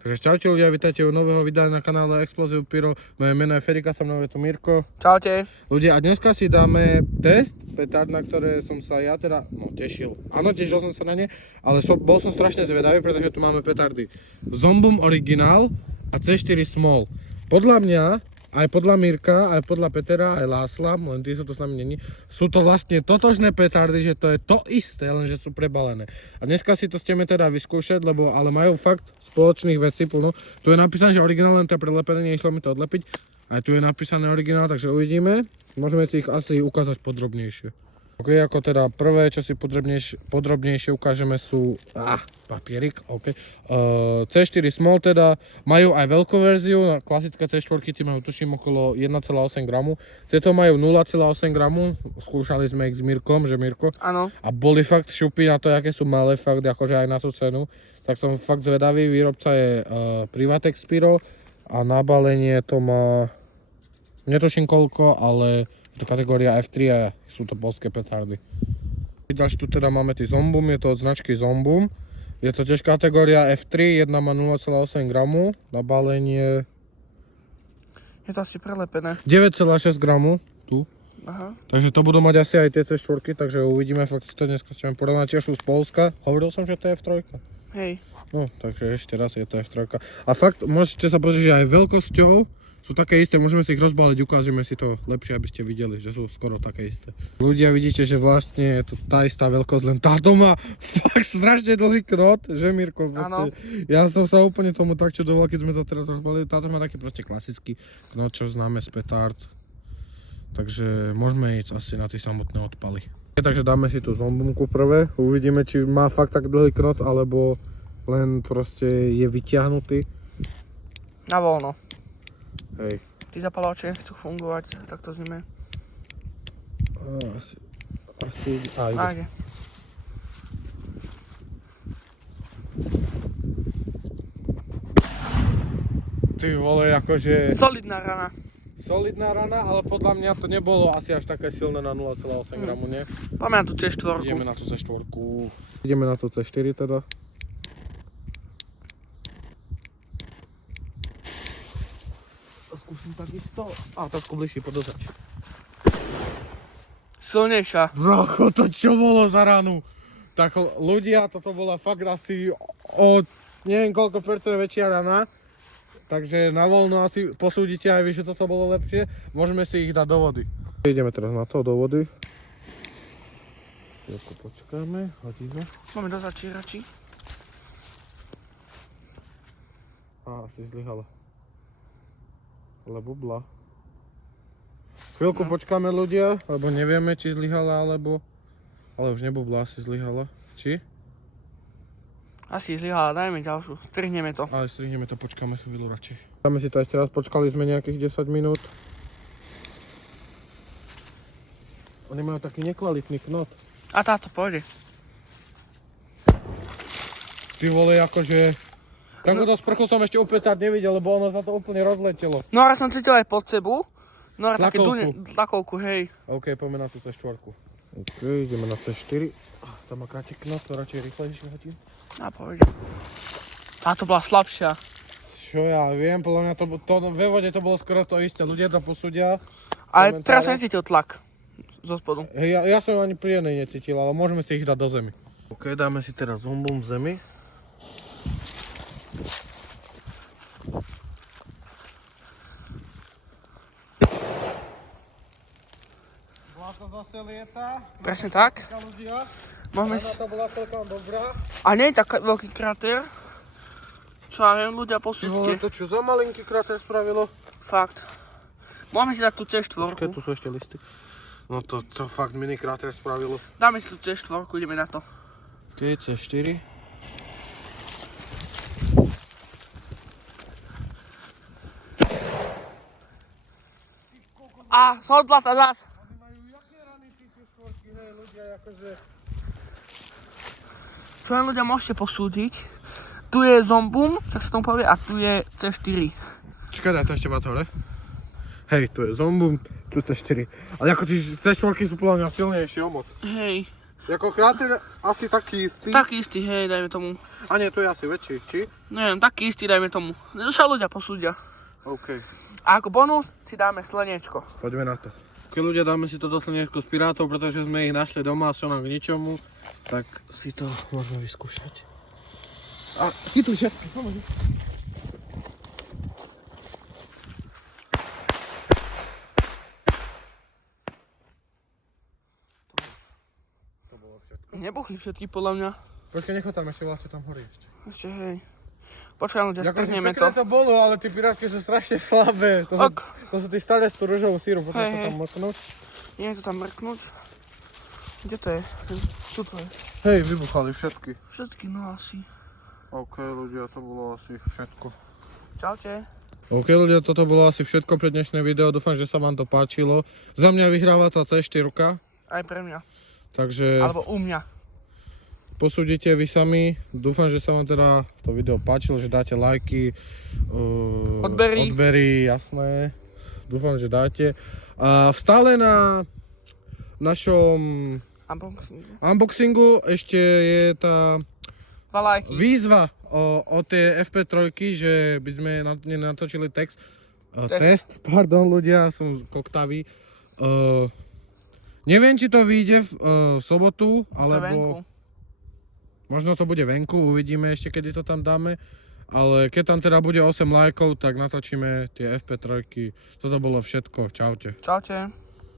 Takže čaute ľudia, vítajte u nového videa na kanále Explosive Pyro. Moje meno je Ferika, so mnou je tu Mirko. Čaute. Ľudia, a dneska si dáme test petard, na ktoré som sa ja teda, tešil. Áno, tešil som sa na ne, ale bol som strašne zvedavý, pretože tu máme petardy Zomboom Original a C4 Small. Podľa mňa, aj podľa Mirka, aj podľa Petera, aj Lásla, len tí sú tu s nami není, sú to vlastne totožné petardy, že to je to isté, lenže sú prebalené. A dneska si to chceme teda vyskúšať, ale majú fakt spoločných vecí plno. Tu je napísané, že originál, len to je prelepené, nešlo mi to odlepiť. Aj tu je napísané originál, takže uvidíme. Môžeme si ich asi ukázať podrobnejšie. Ok, ako teda prvé, čo si podrobnejšie ukážeme sú papierik, ok. C4 Small teda, majú aj veľkú verziu, klasické C4 tí majú tuším okolo 1,8 gramu. Tieto majú 0,8 gramu, skúšali sme ich s Mirkom, že Mirko? Áno. A boli fakt šupy na to, aké sú malé, fakt akože aj na tú cenu. Tak som fakt zvedavý, výrobca je Privatex Pyro a na balenie to má, netuším koľko, ale je to kategória F3 a sú to poľské petardy. Ďalšie tu teda máme tí Zomboom, je to od značky Zomboom. Je to tiež kategória F3, jedna má 0,8 gramu, na balenie Je to asi prelepené. 9,6 gramu, tu. Aha. Takže to budú mať asi aj tie C4, takže uvidíme, fakt to dneska chceme porovnať, tiež sú z Poľska. Hovoril som, že to je F3. Hej. No, takže ešte raz je to F3. A fakt, môžete sa pozrieť, že aj veľkosťou sú také isté, môžeme si ich rozbaliť, ukážeme si to lepšie, aby ste videli, že sú skoro také isté. Ľudia, vidíte, že vlastne je to tá istá veľkosť, len táto má fakt strašne dlhý knot, že Mirko? Proste, ja som sa úplne tomu tak čudoval, keď sme to teraz rozbalili. Táto má taký proste klasický knot, čo známe z petard. Takže môžeme ísť asi na tie samotné odpaly. Takže dáme si tú Zomboomku prvé, uvidíme, či má fakt tak dlhý knot, alebo len proste je vyťahnutý. Na voľno. Hej. Tí zapalovače chcú fungovať, tak to zníme. Ide. Ty vole, akože Solidná rana. solidná rana, ale podľa mňa to nebolo asi až také silné na 0,8 gramu, nie? Poďme na tú C4. Ideme na tú C4. Ideme na tú C4 teda. Skúsim takisto. Trošku bližšie podozať. Silnejšia. Brocho, to čo bolo za ranu? Tak ľudia, toto bola fakt asi o neviem koľko percent väčšia rana. Takže na voľno asi posúdite aj vy, že toto bolo lepšie. Môžeme si ich dať do vody. Ideme teraz na to, do vody. Chvíľku počkáme, hodíme. Máme do začíračí. Asi zlyhala. Ale bubla. Chvíľku počkáme ľudia, lebo nevieme, či zlyhala, alebo... Ale už nebubla, asi zlyhala. Či? Asi zlyhala, dajme ďalšiu. Strihneme to. Ale strihneme to, počkáme chvíľu radšej. Dáme si to ešte raz, počkali sme nejakých 10 minút. Oni majú taký nekvalitný knot. A táto pôjde. Ty vole, akože... Takúto sprchu som ešte u petard nevidel, lebo ono sa to úplne rozletelo. No a som cítil aj pod sebu. No a také tlakovku, hej. OK, poďme na tú C4. OK, ideme na C4. Tam má krátek knot, to radšej rýchlejšie hodím. A pôjde. Táto bola slabšia. Čo ja viem, podľa mňa to ve vode to bolo skoro to isté, ľudia to posúdia. Ale teraz som necítil tlak zo spodu. Ja som ani pri jednej necítil, ale môžeme si ich dať do zemi. OK, dáme si teraz Zomboom v zemi. Vlása zase lieta. Presne tak. Môžeme si... To bola celkom dobrá. A nie je tak veľký krater. Čo ja viem, ľudia, Ty posúďte. vole, to čo za malinký krater spravilo? Fakt. Môžeme si dať tú C4. Počkaj, tu sú ešte listy. No to fakt mini krater spravilo. Dáme si tú C4, ideme na to. OK, C4. Sodla tá zás. Oni majú jaké rany tí C4, hej, ľudia, akože... Čo len ľudia môžete posúdiť. Tu je Zomboom, tak sa tomu povie, a tu je C4. Čakaj, daj to ešte máte hore. Hej, tu je Zomboom, tu C4. Ale ako tí C4 sú podľa mňa silnejšie o moc. Hej. Jako kráter asi taký istý. Taký istý, hej, dajme tomu. A nie, to je asi väčší, či? Neviem, taký istý, dajme tomu. Sa ľudia posúdia. OK. A ako bonus si dáme slniečko. Poďme na to. Keď ľudia dáme si toto slniečko z pirátov, pretože sme ich našli doma a sú nám k ničomu, tak si to môžeme vyskúšať. A chytuj všetky, poď. To bolo všetko. Nebuchli všetky podľa mňa. Počkaj, nechod tam ešte čo tam horí ešte. Ešte hej. Počkaj, ľudia, Ďakujem, strhneme pekné to. to bolo, ale tie pirátky sú strašne slabé. To sú tí staré s tú ružovou síru, potom Hej, to hej. tam motnúť. Nie to tam mrknúť. Kde to je? Tuto je. Hej, vybuchali všetky. Všetky, no asi. OK, ľudia, to bolo asi všetko. Čaute. OK, ľudia, toto bolo asi všetko pre dnešné video. Dúfam, že sa vám to páčilo. Za mňa vyhráva tá C4, Aj pre mňa. takže Alebo u mňa. posúdite vy sami. Dúfam, že sa vám teda to video páčilo, že dáte lajky, odbery, jasné. Dúfam, že dáte. A stále na našom unboxingu ešte je tá Valajky. výzva o tie FP3, že by sme natočili test. Pardon ľudia, som koktavý. Neviem, či to vyjde v sobotu, alebo možno to bude venku, uvidíme ešte, kedy to tam dáme. Ale keď tam teda bude 8 lajkov, tak natočíme tie FP3. Toto bolo všetko. Čaute. Čaute.